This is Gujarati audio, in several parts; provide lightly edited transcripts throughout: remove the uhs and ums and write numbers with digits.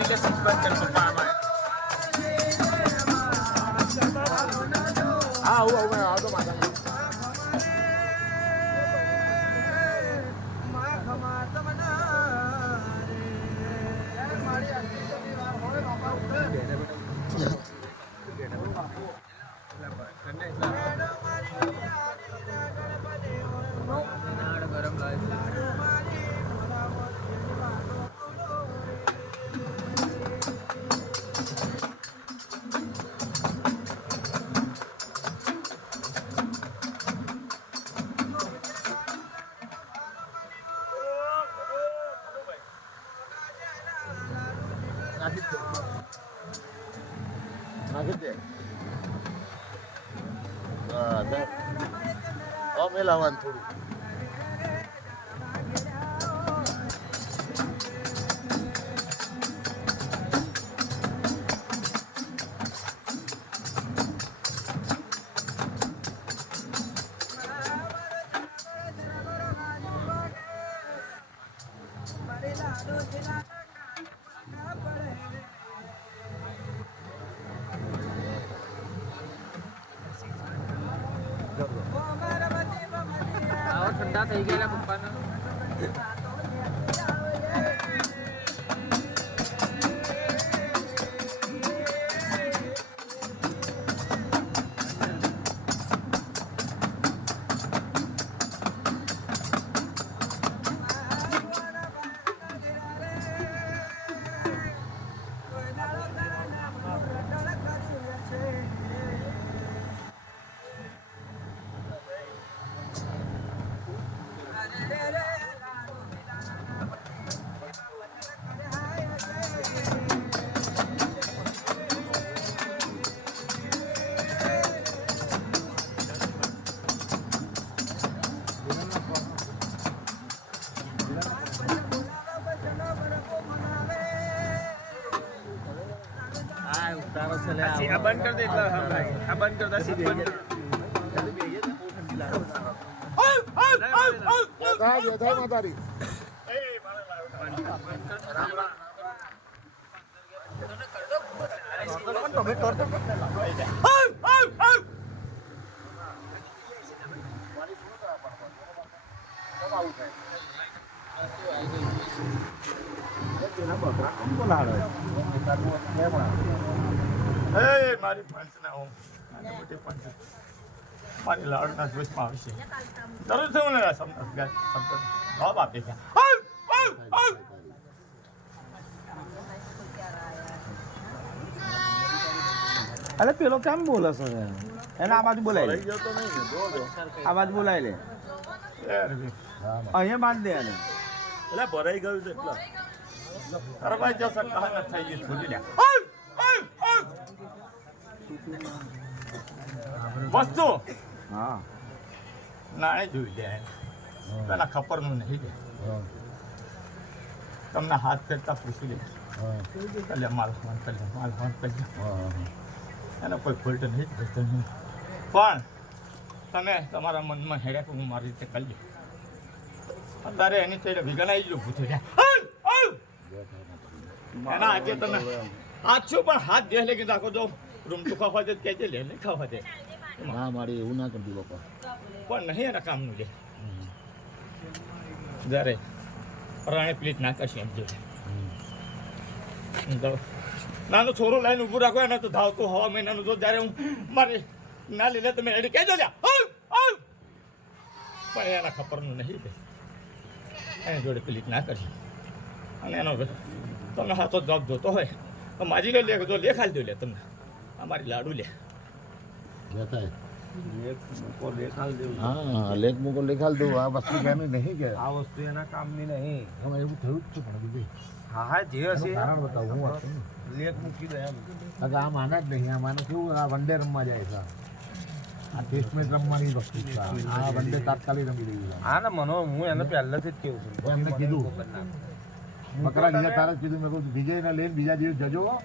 નીચે સબસ્ક્રાઇબ કરો પપ્પા આમાં હા આવું આવતો માતા ગરમ લાગે છે મેલાવાનું થોડું ઠંડા થઈ ગયેલા પપ્પાના આ બંધ કરી દે એટલે આ બંધ કરતા સીટ બંધ માતારી તમે કરતો મારી પંચ ના હું મારી લાડના જોશમાં આવશે જરૂર છે મને શબ્દ જવાબ આપે છે અરે પેલો કેમ બોલે છે એને આ બાજુ બોલાય લે આ બાજુ બોલાય લે અહીંયા બાંધ દે એને એટલે ભરાઈ ગયું છે એટલે અરે ભાઈ જો સક્કા ન થઈ ગઈ છોડી લે વસ્તુ હા ના એ જોઈ લે પેલા ખપરનું નહીં લે તમને હાથ ફેરતા પૂછી લે કલ્યા માલ એને કોઈ ફોલ્ટ નહીં જ કરતો નહીં પણ તમે તમારા મનમાં હેડ્યા કે હું મારી રીતે કરી લે અત્યારે એની ચડે વિગણાઈ ગયો પૂછે એના આજે તમે હાથ છું પણ હાથ દેહ લઈ નાખો તો રૂમ તો ખાવા દે કે લે નહીં ખાવા દે ના મારી એવું ના કરતી બાપા પણ નહીં એના કામનું લે જ્યારે રાણે પ્લીટ ના કરશે એમ જે નાનો છોરો લાઈને ઊભું રાખો એને તો ધાવતું હવા મહિનાનું જો જ્યારે હું મારે ના લીધે તમે એડી કહેજો લ્યા પણ એના ખપરનું નહીં દે એની જોડે પ્લીટ ના કરશે અને એનો તમે હાથો જવાબ જોતો હોય તો માજી લે જો લે ખાલી દો લે તમને અમારી લાડુ લે હા લેખ મૂકો લેખાલ દો આ વસ્તુ કેની નહીં કે આ વસ્તુ એના કામની નહીં હવે એવું થયું જ છે પણ બીજું હા હા જે હશે કારણ બતાવું હું લેખ મૂકી દે એમ આ માના જ નહીં આ માને કેવું આ વન ડે રમવા જાય છે આ ટેસ્ટ મેચ રમવાની વસ્તુ છે આ વન ડે તાત્કાલિક રમી રહી છે હા ને મનો હું એને પહેલાથી જ કેવું છું એમને કીધું બકરા લીધા તારે જ કીધું મેં કહું વિજયને લઈને બીજા દિવસ જજો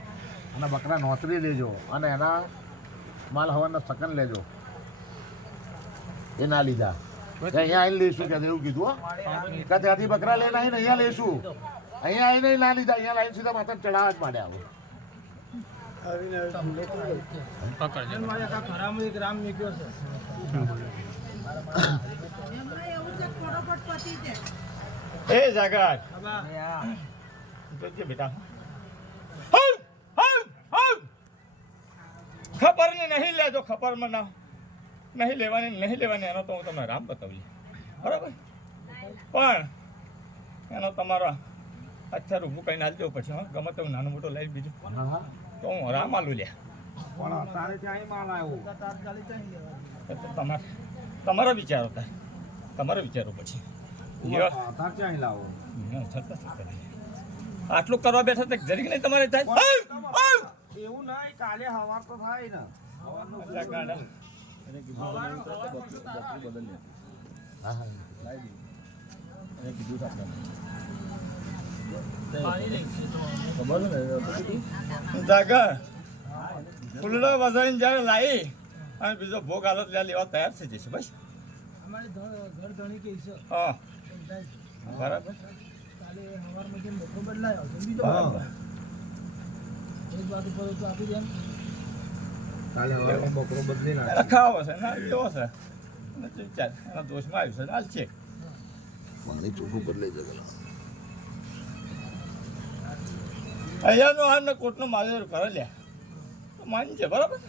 અને બકરા નોતરી લેજો અને એના માલ હવાના સકન લેજો એ ના લીધા અહીંયા આવીને લઈશું કે એવું કીધું હો ત્યાંથી બકરા લઈને આવીને અહીંયા લઈશું અહીંયા આવીને ના લીધા, અહીંયા લાઈન સીધા માથા ચડાવવા જ માંડ્યા હવે. એ જાગર જોજે બેટા. ખબર ને નહીં લેજો, ખબર મને નહીં લેવાની એનો તો હું તમને રામ બતાવી, બરાબર? પણ એનો તમારો અચ્છા ઊભું કઈ ના દેવું પછી, હા ગમે તેવું નાનું મોટું લઈ બીજું તો હું રામ આલું લે. તમારો વિચારો થાય, તમારો વિચારો પછી આટલું કરવા બેઠા તો જરીક નહીં તમારે થાય. એવું નહીં, કાલે હવાર તો થાય ને. જાગર ફૂલડો વજાઈને જયારે લાવી અને બીજો ભોગ હાલત લેવા તૈયાર થઈ જશે બસ. હા બરાબર. ખાવો છે ના કેવો છે વિચાર એના દોષમાં આવ્યું છે હાલ છે. પાણી ચોખ્ખું બદલાઈ જાય. અહીંયાનો હાર કોર્ટનો માજર કરે લે તો માની છે, બરાબર?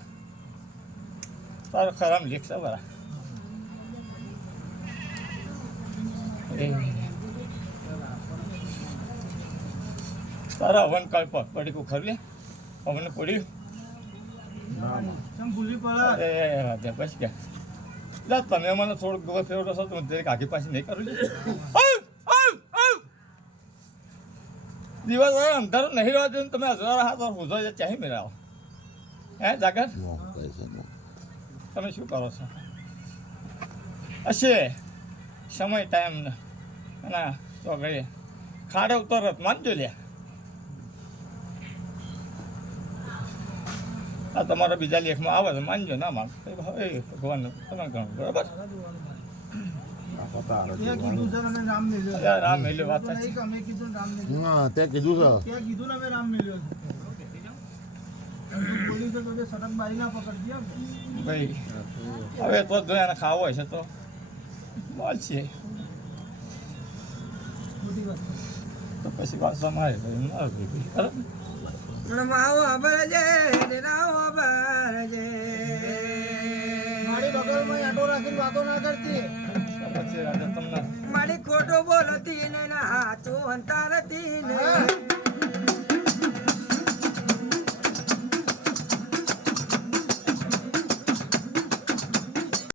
તારો ખરામ લેખ છે બરા. તારા હવન કાળ પર પડીકું ખરી લે હવન પડ્યું બસ ગયા. તમે મને થોડુંક ગોળ ફેવરો છો તો દરેક આગી પાછી નહીં કરું. દિવસ અંધારો નહીં રહેવા દે તમે હજાર હાથ હોજો ચાહી મેળાવો. હે જાગર તમે શું કરો છો? હશે સમય ટાઈમ અને તો ગઈ ખાડે ઉતરત માનજો લ્યા. આ તમારા બીજા લેખમાં આવે તો માનજો, ના માન ભગવાન તમે ગણો, બરાબર? રામ મેલ્યો વાત હા તે કીધું છે. ભાઈ હવે તો જો એને ખાવો હોય છે તો બોલ છે તો પછી વાત સમારે બરાબર. મારી ખોટો બોલતી ને હાચું અંતારતી ને